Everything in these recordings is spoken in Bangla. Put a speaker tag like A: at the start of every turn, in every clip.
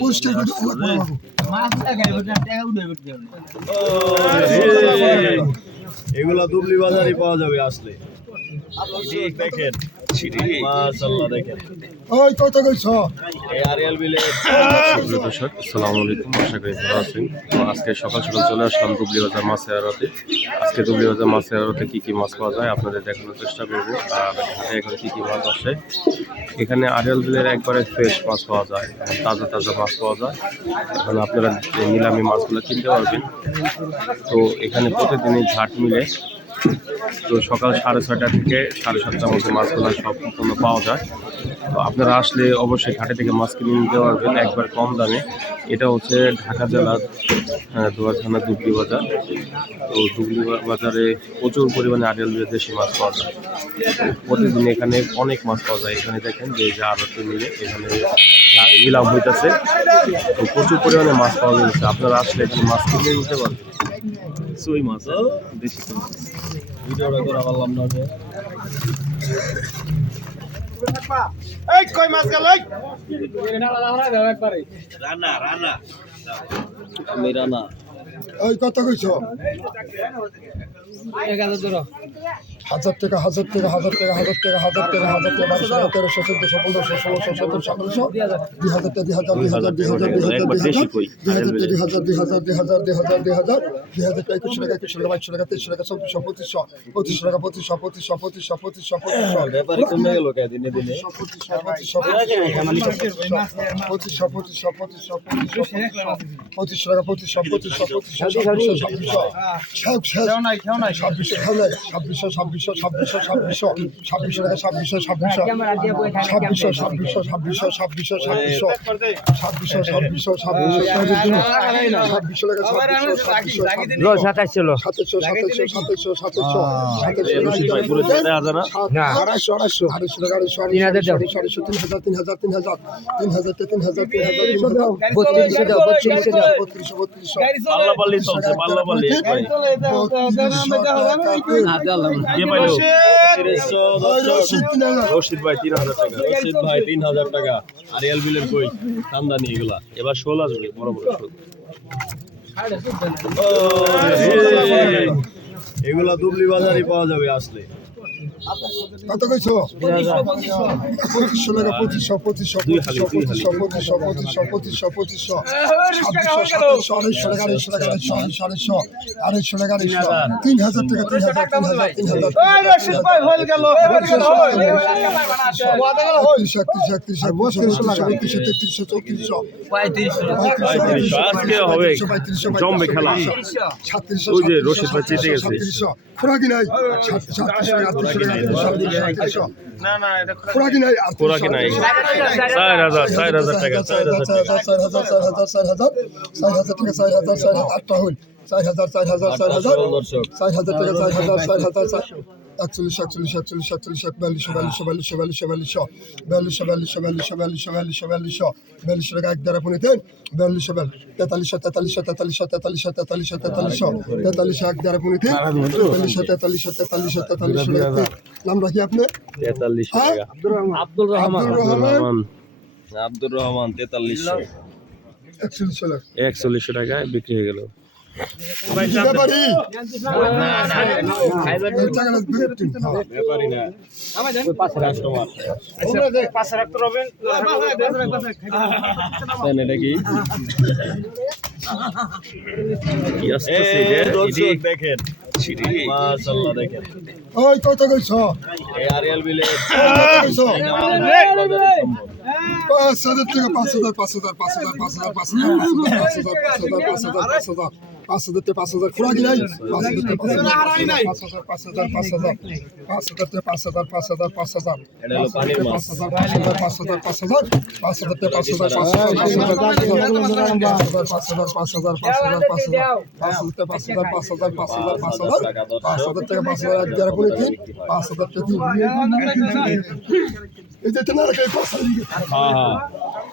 A: পুরস্কার করে
B: এগুলা দুবলি বাজারে পাওয়া যাবে আসলে। দেখেন দেখেন।
C: আজকে সকাল সকাল চলে আজকে মাছ পাওয়া যায় আপনাদের দেখানোর চেষ্টা এখানে কী মাছ আসে? এখানে বিলের একবারে ফ্রেশ মাছ পাওয়া যায় তাজা তাজা মাছ পাওয়া যায়। এখানে আপনারা নিলামি মাছগুলো কিনতে পারবেন। তো এখানে প্রতিদিনই ঝাট মিলে তো সকাল সাড়ে ছয়টা থেকে সাড়ে সাতটার মধ্যে মাছগুলো সব সম্পূর্ণ পাওয়া যায়। তো আপনারা আসলে অবশ্যই ঘাটে থেকে মাছ কিনে নিতে পারবেন, একবার কম দামে। এটা হচ্ছে ঢাকা জেলার দুয়ার থানা দুবলি বাজার। তো দুবলি বাজারে প্রচুর পরিমাণে আড়িয়াল দেশি মাছ পাওয়া যায়। প্রতিদিন এখানে অনেক মাছ পাওয়া যায়। এখানে দেখেন যে যে আড়তে মিলে এখানে নিলাম হইতেছে। তো প্রচুর পরিমাণে মাছ পাওয়া যাচ্ছে। আপনারা আসলে এখানে মাছ কিনে নিতে পারবেন।
B: সুই মাছ দেশি সুই মাছ। ভিডিওটা করা পারলাম না যে রানা রানা। আমি রানা।
A: ওই কত কইছ? হাজার টাকা হাজার টাকা হাজার টাকা হাজার টাকা হাজার টাকা হাজার টাকা বারোশো টাকা তেরোশো চোদ্দশো পনেরোশো ষোলোশো সতেরো সতেরোশো দুই হাজার টাকা দুই হাজার দুই হাজার দুই হাজার দুই হাজার দুই হাজার। দুই হাজার দুই হাজার দুই হাজার দুই হাজার দুই হাজার দুই হাজার দুই হাজার টাকা একুশশো টাকা একুশশো টাকা বাইশশো টাকা তেইশশো টাকা চব্বিশশো পঁচিশশো পঁচিশশো টাকা পঁচিশশো পঁচিশশো পঁচিশশো পঁচিশশো পঁচিশশো পঁচিশশো পঁচিশশো পঁচিশশো পঁচিশশো পঁচিশশো পঁচিশশো পঁচিশশো টাকা পঁচিশশো পঁচিশশো পঁচিশশো ছাব্বিশশো ছাব্বিশশো ছাব্বিশশো ছাব্বিশশো ছাব্বিশশো ছাব্বিশশো ছাব্বিশশো ছাব্বিশশো টাকা ছাব্বিশশো ছাব্বিশশো ছাব্বিশশো ছাব্বিশশো ছাব্বিশশো ছাব্বিশশো ছাব্বিশশো ছাব্বিশশো ছাব্বিশশো ছাব্বিশশো ছাব্বিশশো সাতাইশশো
B: দেখা যায় না
A: আড়াইশো আড়াইশো আড়াইশো টাকা আড়াইশো। আড়াইশো আড়াইশো তিন হাজার তিন হাজার তিন হাজার তিন হাজার তিন হাজার তিন হাজার তিন হাজার
D: বত্রিশশো দাও বত্রিশশো দাও
A: বত্রিশশো বত্রিশশো
B: পাল্লা পাল্লি চলছে পাল্লা পাল্লি
C: রশিদ। ভাই তিন হাজার টাকা।
B: রশিদ ভাই তিন হাজার টাকা। আরিয়াল বিলের কই? এগুলা।
C: এবার শোল আসবে বড় বড় শোল।
B: এগুলা দুবলি বাজারে পাওয়া যাবে আসলে।
A: কত কইছো? পঁচিশশো টাকা পঁচিশশো পঁচিশশো পঁচিশশো পঁচিশশো পঁচিশশো পঁচিশশো পঁচিশশো ছাব্বিশশো সাতাইশশো আড়াইশো টাকা আড়াইশো আড়াইশো আড়াইশো আড়াইশো টাকা আড়াইশো। তিন হাজার টাকা তিন হাজার তিন হাজার তিন হাজার। সাতত্রিশশো খোরাকি খোরাকি নাই।
C: চার হাজার চার হাজার টাকা চার হাজার টাকা
A: চার হাজার চার হাজার চার হাজার চার হাজার টাকা চার হাজার চার হাজার আটটা হইল চার হাজার চার হাজার চার হাজার চার হাজার টাকা চার হাজার চার হাজার চার একচল্লিশ একচল্লিশ একচল্লিশ একচল্লিশ এক বিয়াল্লিশশো বিয়াল্লিশশো বিয়াল্লিশশো বিয়াল্লিশশো বিয়াল্লিশশো বিয়াল্লিশশো বিয়াল্লিশশো বিয়াল্লিশশো বিয়াল্লিশশো বিয়াল্লিশশো টাকা এক দ্বারা পুনে দেন বিয়াল্লিশশো বিয়াল তেতাল্লিশশো তেতাল্লিশশো তেতাল্লিশশো তেতাল্লিশশো তেতাল্লিশশো তেতাল্লিশশো তেতাল্লিশশো এক দ্বারা পুনে দেন তেতাল্লিশশো তেতাল্লিশশো তেতাল্লিশশো তেতাল্লিশশো নাম রাখি আপনি
C: তেতাল্লিশ
A: হ্যাঁ
C: টাকা
D: আব্দুল রহমান
A: আব্দুর রহমান
B: তেতাল্লিশশো
A: একচল্লিশশো
C: একচল্লিশশো টাকায় বিক্রি হয়ে গেল
B: দেখেন
A: ওই কত কইছ পাঁচ হাজার পাঁচ হাজার পাঁচ হাজার পাঁচ হাজার পাঁচ হাজার পাঁচ হাজার পাঁচ হাজার পাঁচ হাজার পাঁচ হাজার পাঁচ হাজার পাঁচ হাজার পাঁচ হাজার থেকে পাঁচ হাজার খোরাকি নাই পাঁচ হাজার থেকে পাঁচ হাজার পাঁচ হাজার পাঁচ হাজার পাঁচ হাজার পাঁচ হাজার থেকে পাঁচ হাজার পাঁচ হাজার পাঁচ হাজার পাঁচ হাজার পাঁচ হাজার পাঁচ হাজার পাঁচ হাজার পাঁচ হাজার থেকে পাঁচ হাজার পাঁচ হাজার পাঁচ হাজার পাঁচ হাজার পাঁচ হাজার পাঁচ হাজার পাঁচ হাজার পাঁচ হাজার পাঁচ হাজার থেকে পাঁচ হাজার পাঁচ হাজার পাঁচ হাজার পাঁচ হাজার পাঁচ হাজার থেকে পাঁচ হাজার এক করে তিন পাঁচ হাজার থেকে এই যে তেনারা পাঁচ হাজার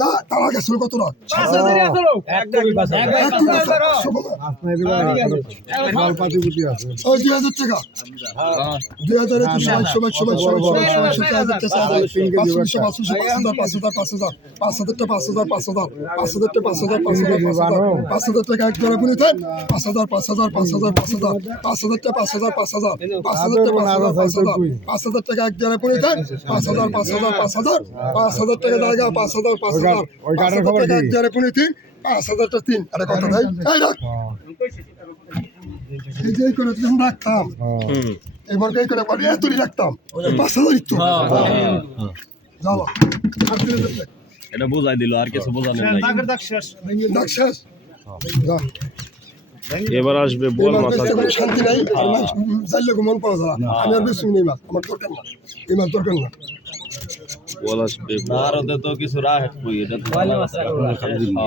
A: না তার আগে শুরু কত দুই হাজার টাকা দুই হাজার পাঁচ হাজার পাঁচ হাজার পাঁচ হাজারটা পাঁচ হাজার পাঁচ হাজার পাঁচ হাজারটা পাঁচ হাজার পাঁচ হাজার পাঁচ হাজার টাকা এক ধরে পাঁচ হাজার পাঁচ হাজার পাঁচ হাজার পাঁচ হাজার পাঁচ হাজারটা পাঁচ হাজার পাঁচ হাজার হাজার পাঁচ হাজার পাঁচ হাজার পাঁচ হাজার টাকা এক গুণিতে পাঁচ হাজার পাঁচ হাজার পাঁচ হাজার পাঁচ হাজার টাকা জায়গা পাঁচ হাজার পাঁচ হাজার পাঁচ হাজার টাকা এক জোড়া গুণিতে পাঁচ হাজারটা তিন। আরে কত ভাই এই রাখ। এই যে করে যখন রাখতাম।
C: হুম।
A: এবার এই করে পারি এতই রাখতাম। পাঁচ হাজার তিন টাকা।
B: এটা বোঝাই দিল আর কিছু বোঝানো নাই।
A: ডাক শেষ। যা
C: এবার আসবে বোয়াল
A: এবার
C: মাছ
A: বেচতে
C: আসবে
A: কোনো শান্তি নাই আর মাছ চাইলে মন পাওয়া যায় না। আমি আর বেশি নেই মাছ আমার দরকার না এই মাছ দরকার না।
C: বোয়াল আসবে বোয়াল।
B: ভারতে তো কিছু রাহে কই এটা তো ভালো আছে হ্যাঁ।
A: ও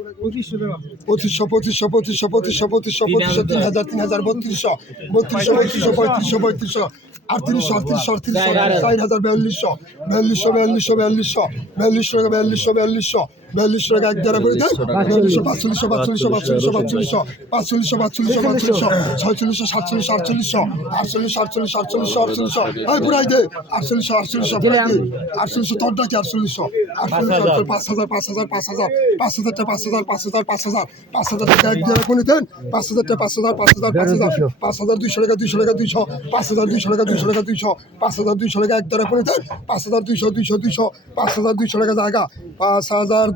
A: পঁচিশশো পঁচিশশো পঁচিশশো পঁচিশশো পঁচিশশো পঁচিশশো তিন হাজার তিন হাজার বত্রিশশো বত্রিশশো পঁয়ত্রিশশো পঁয়ত্রিশশো পঁয়ত্রিশশো আটত্রিশশো আটত্রিশশো আটত্রিশশো চার হাজার বিয়াল্লিশশো বিয়াল্লিশশো বিয়াল্লিশশো বিয়াল্লিশশো বিয়াল্লিশশো বিয়াল্লিশশো বিয়াল্লিশশো বিয়াল্লিশশো টাকা এক জায়গা করে দেন বিয়াল্লিশশো পাঁচচল্লিশশো পাঁচচল্লিশশো পাঁচচল্লিশশো পাঁচচল্লিশশো পাঁচচল্লিশশো পাঁচচল্লিশশো পাঁচচল্লিশশো ছয়চল্লিশশো সাতচল্লিশশো আটচল্লিশশো আটচল্লিশশো আটচল্লিশশো আটচল্লিশশো আটচল্লিশশো। এই পুরাই দে। আটচল্লিশশো আটচল্লিশশো পুরাই দে। আটচল্লিশশো তোর ডাকি আটচল্লিশশো? আটচল্লিশশো পাঁচ হাজার। পাঁচ হাজার পাঁচ হাজার পাঁচ হাজার। টাকা পাঁচ হাজার পাঁচ হাজার পাঁচ হাজার। পাঁচ হাজার টাকা এক জায়গা করে দেন। পাঁচ হাজার টাকা পাঁচ হাজার পাঁচ হাজার পাঁচ হাজার। পাঁচ হাজার দুইশো টাকা দুইশো টাকা দুইশো। পাঁচ হাজার দুইশো টাকা দুইশো টাকা দুইশো। পাঁচ হাজার দুইশো টাকা এক দ্বারা করে দেন। পাঁচ হাজার দুইশো দুইশো দুইশো। পাঁচ হাজার দুইশো টাকা জায়গা। পাঁচ হাজার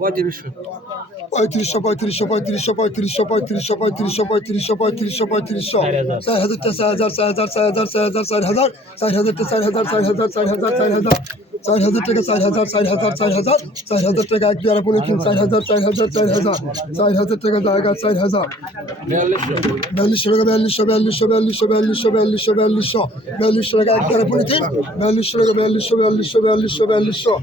A: পঁয়ত্রিশশো পঁয়ত্রিশশো পঁয়ত্রিশশো পঁয়ত্রিশশো পঁয়ত্রিশশো পঁয়ত্রিশশো পঁয়ত্রিশশো পঁয়ত্রিশশো পঁয়ত্রিশশো চার হাজার চার হাজার চার হাজার চার হাজার চার হাজার চার হাজার চার হাজার চার হাজার চার হাজার চার হাজার চার হাজার চার হাজার টাকা চার হাজার চার হাজার চার হাজার চার হাজার টাকা এক দুয়ারা তিন চার হাজার চার হাজার চার হাজার চার হাজার টাকা জায়গা চার হাজার বিয়াল্লিশশো টাকা বিয়াল্লিশশো বিয়াল্লিশশো বিয়াল্লিশশো বিয়াল্লিশশো বিয়াল্লিশশো বিয়াল্লিশশো বিয়াল্লিশশো টাকা এক পনেরো তিন বিয়াল্লিশশো টাকা বিয়াল্লিশশো বিয়াল্লিশশো বিয়াল্লিশশো বিয়াল্লিশশো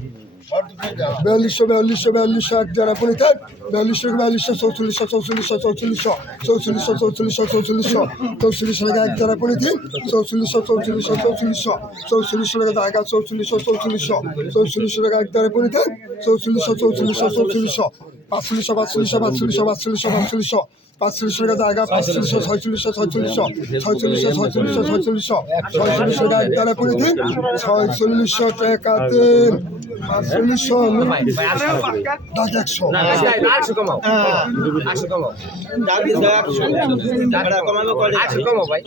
A: বিয়াল্লিশশো বিয়াল্লিশশো বিয়াল্লিশশো এক যারা পরিতেন বিয়াল্লিশশো বিয়াল্লিশশো চৌচল্লিশশো চৌচল্লিশশো চৌচল্লিশশো চৌচল্লিশশো চৌচল্লিশশো চৌচল্লিশশো চৌচল্লিশশো টাকা এক যারা পরিতেন চৌচল্লিশশো চৌচল্লিশশো চৌচল্লিশশো চৌচল্লিশশো টাকা জায়গা চৌচল্লিশশো চৌচল্লিশশো চৌচল্লিশশো টাকা এক যারা পরিতেন চৌচল্লিশশো চৌচল্লিশশো চৌচল্লিশশো পাঁচচল্লিশশো পাঁচচল্লিশশো পাঁচচল্লিশশো পাঁচচল্লিশশো পাঁচচল্লিশশো পাঁচচল্লিশশো টাকা জায়গা পাঁচচল্লিশশো ছয়চল্লিশশো ছয়চল্লিশশো ছয়চল্লিশশো ছয়চল্লিশশো ছয়চল্লিশশো ছয়চল্লিশশো টাকা একদারা পলিথিন ছয়চল্লিশশো টাকাতে পাঁচচল্লিশশো ডাক একশো।
D: কমাবো হ্যাঁ। কমাবো ভাই।